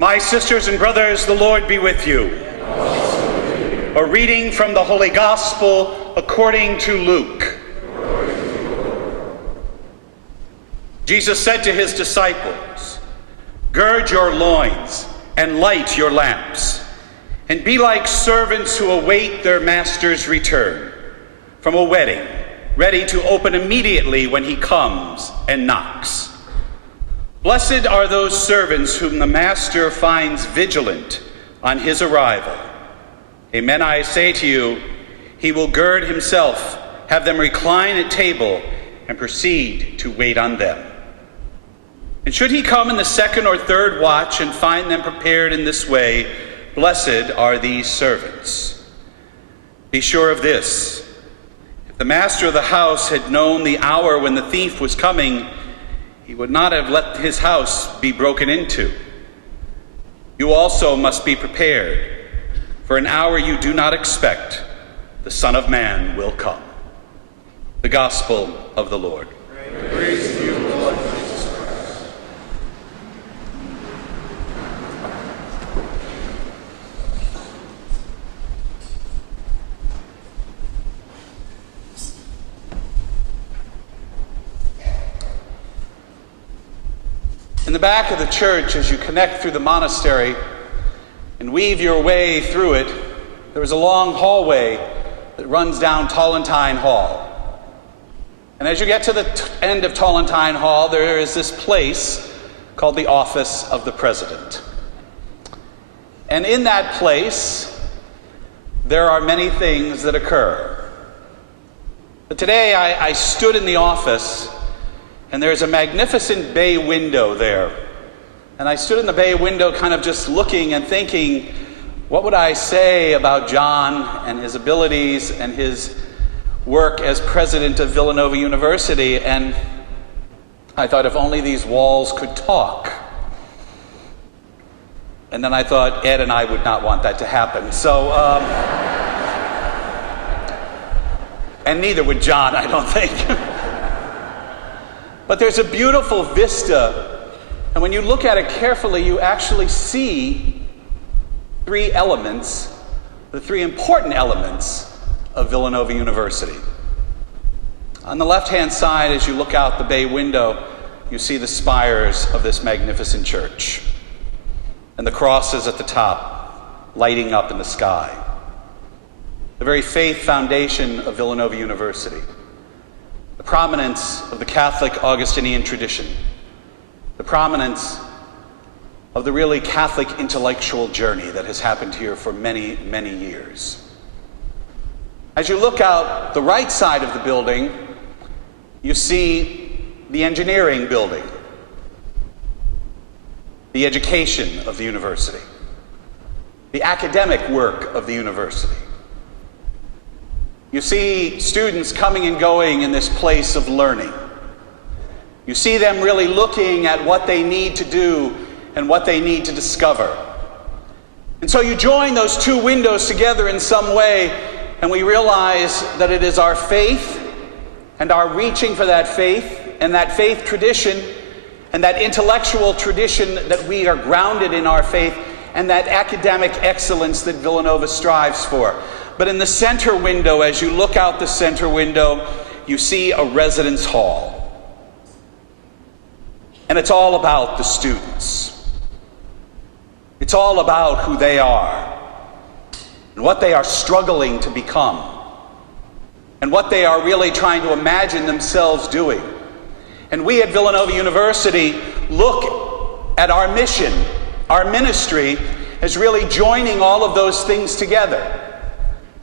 My sisters and brothers, the Lord be with you. A reading from the Holy Gospel according to Luke. Jesus said to his disciples, "Gird your loins and light your lamps, and be like servants who await their master's return from a wedding, ready to open immediately when he comes and knocks. Blessed are those servants whom the master finds vigilant on his arrival. Amen, I say to you, he will gird himself, have them recline at table, and proceed to wait on them. And should he come in the second or third watch and find them prepared in this way, blessed are these servants. Be sure of this, if the master of the house had known the hour when the thief was coming, he would not have let his house be broken into. You also must be prepared, for an hour you do not expect, the Son of Man will come." The Gospel of the Lord. Praise to you, Lord Jesus Christ. In the back of the church, as you connect through the monastery and weave your way through it, there is a long hallway that runs down Tallentine Hall. And as you get to the end of Tallentine Hall, there is this place called the office of the president. And in that place, there are many things that occur. But today I stood in the office, and there's a magnificent bay window there. And I stood in the bay window kind of just looking and thinking, what would I say about John and his abilities and his work as president of Villanova University? And I thought, if only these walls could talk. And then I thought, Ed and I would not want that to happen. So, and neither would John, I don't think. But there's a beautiful vista, and when you look at it carefully, you actually see three elements, the three important elements of Villanova University. On the left-hand side, as you look out the bay window, you see the spires of this magnificent church, and the crosses at the top, lighting up in the sky. The very faith foundation of Villanova University. The prominence of the Catholic Augustinian tradition, the prominence of the really Catholic intellectual journey that has happened here for many, many years. As you look out the right side of the building, you see the engineering building, the education of the university, the academic work of the university. You see students coming and going in this place of learning. You see them really looking at what they need to do and what they need to discover. And so you join those two windows together in some way, and we realize that it is our faith and our reaching for that faith and that faith tradition and that intellectual tradition that we are grounded in our faith and that academic excellence that Villanova strives for. But in the center window, as you look out the center window, you see a residence hall. And it's all about the students. It's all about who they are and what they are struggling to become and what they are really trying to imagine themselves doing. And we at Villanova University look at our mission, our ministry, as really joining all of those things together.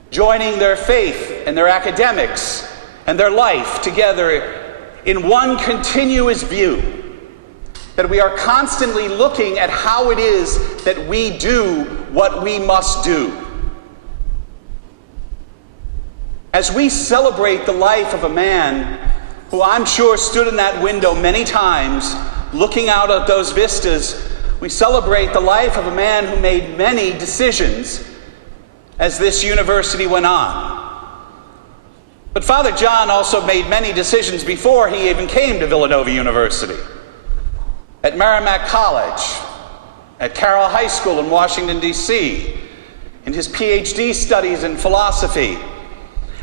Joining their faith and their academics and their life together in one continuous view. That we are constantly looking at how it is that we do what we must do. As we celebrate the life of a man who I'm sure stood in that window many times, looking out at those vistas, we celebrate the life of a man who made many decisions as this university went on. But Father John also made many decisions before he even came to Villanova University. At Merrimack College, at Carroll High School in Washington, D.C., in his PhD studies in philosophy.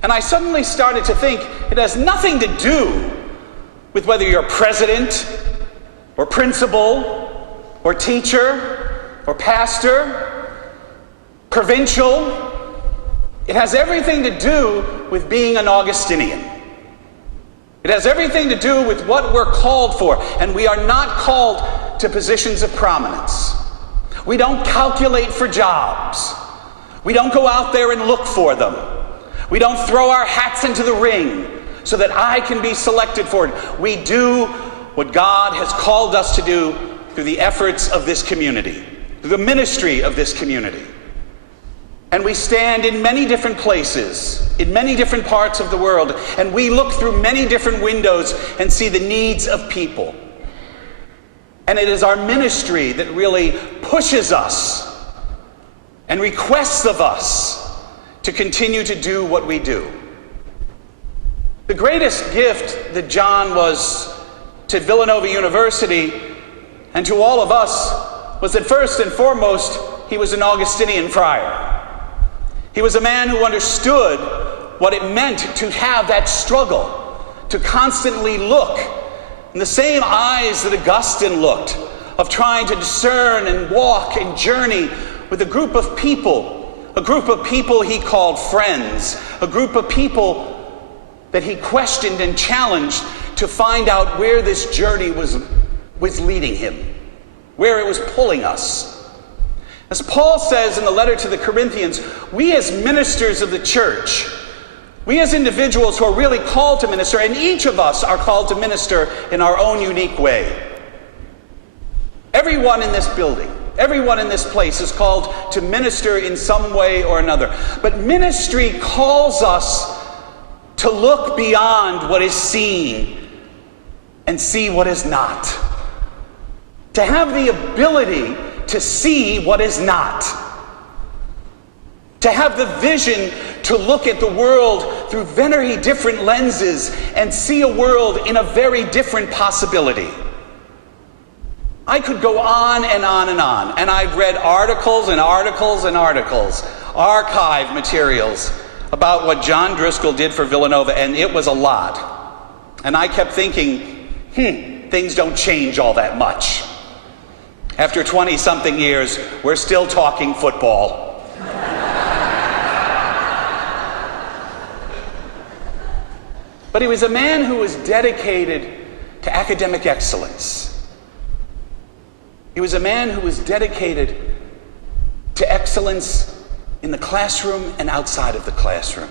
And I suddenly started to think it has nothing to do with whether you're president or principal or teacher or pastor, provincial. It has everything to do with being an Augustinian. It has everything to do with what we're called for, and we are not called to positions of prominence. We don't calculate for jobs. We don't go out there and look for them. We don't throw our hats into the ring so that I can be selected for it. We do what God has called us to do through the efforts of this community, through the ministry of this community. And we stand in many different places, in many different parts of the world, and we look through many different windows and see the needs of people. And it is our ministry that really pushes us and requests of us to continue to do what we do. The greatest gift that John was to Villanova University and to all of us was that first and foremost, he was an Augustinian friar. He was a man who understood what it meant to have that struggle, to constantly look in the same eyes that Augustine looked, of trying to discern and walk and journey with a group of people he called friends, a group of people that he questioned and challenged to find out where this journey was leading him, where it was pulling us. As Paul says in the letter to the Corinthians, we as ministers of the church, we as individuals who are really called to minister, and each of us are called to minister in our own unique way. Everyone in this building, everyone in this place is called to minister in some way or another. But ministry calls us to look beyond what is seen and see what is not. To have the ability to see what is not. To have the vision to look at the world through very different lenses and see a world in a very different possibility. I could go on and on and on, and I've read articles and articles and articles, archive materials about what John Driscoll did for Villanova, and it was a lot. And I kept thinking, things don't change all that much. After 20-something years, we're still talking football. But he was a man who was dedicated to academic excellence. He was a man who was dedicated to excellence in the classroom and outside of the classroom.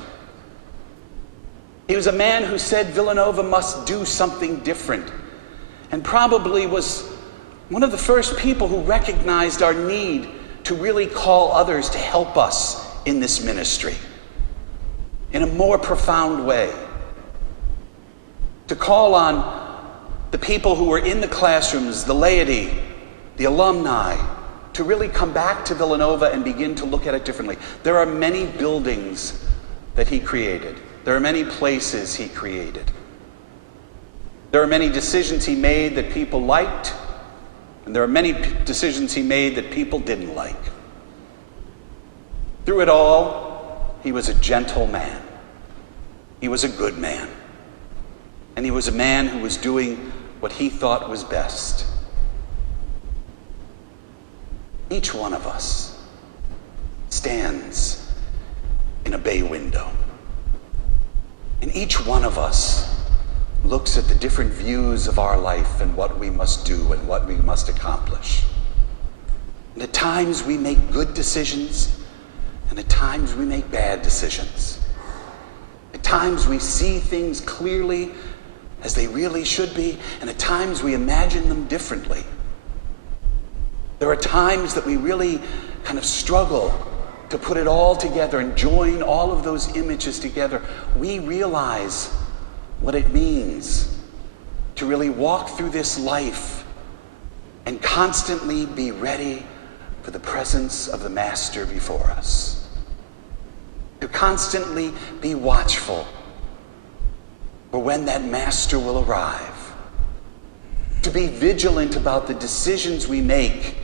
He was a man who said Villanova must do something different, and probably was one of the first people who recognized our need to really call others to help us in this ministry in a more profound way. To call on the people who were in the classrooms, the laity, the alumni, to really come back to Villanova and begin to look at it differently. There are many buildings that he created. There are many places he created. There are many decisions he made that people liked, and there are many decisions he made that people didn't like. Through it all, he was a gentle man. He was a good man. And he was a man who was doing what he thought was best. Each one of us stands in a bay window. And each one of us looks at the different views of our life and what we must do and what we must accomplish. And at times we make good decisions, and at times we make bad decisions. At times we see things clearly as they really should be, and at times we imagine them differently. There are times that we really kind of struggle to put it all together and join all of those images together. We realize what it means to really walk through this life and constantly be ready for the presence of the Master before us. To constantly be watchful for when that Master will arrive. To be vigilant about the decisions we make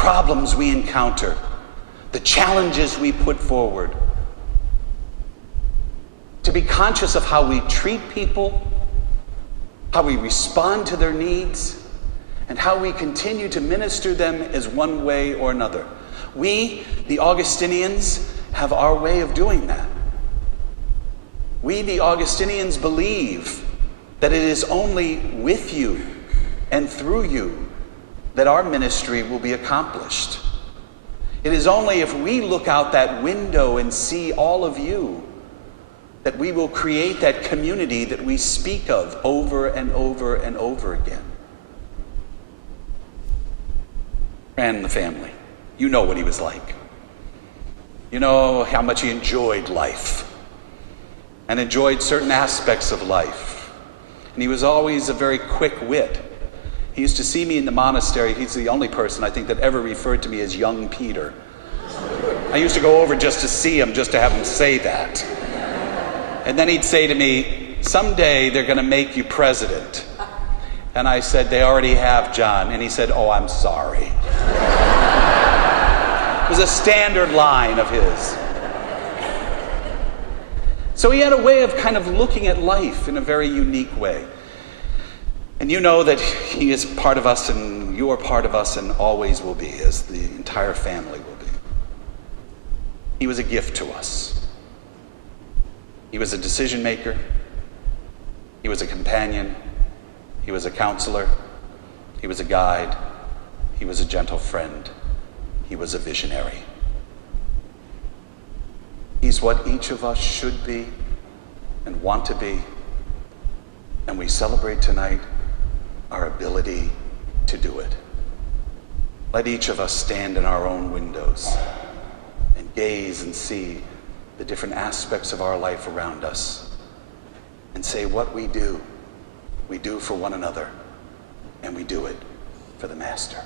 problems we encounter, the challenges we put forward. To be conscious of how we treat people, how we respond to their needs, and how we continue to minister them as one way or another. We, the Augustinians, have our way of doing that. We, the Augustinians, believe that it is only with you and through you that our ministry will be accomplished. It is only if we look out that window and see all of you that we will create that community that we speak of over and over and over again. And the family. You know what he was like. You know how much he enjoyed life and enjoyed certain aspects of life. And he was always a very quick wit. He used to see me in the monastery. He's the only person I think that ever referred to me as young Peter. I used to go over just to see him, just to have him say that. And then he'd say to me, someday they're going to make you president. And I said, they already have, John. And he said, oh, I'm sorry. It was a standard line of his. So he had a way of kind of looking at life in a very unique way. And you know that he is part of us, and you are part of us, and always will be, as the entire family will be. He was a gift to us. He was a decision maker. He was a companion. He was a counselor. He was a guide. He was a gentle friend. He was a visionary. He's what each of us should be and want to be. And we celebrate tonight our ability to do it. Let each of us stand in our own windows and gaze and see the different aspects of our life around us and say what we do for one another, and we do it for the Master.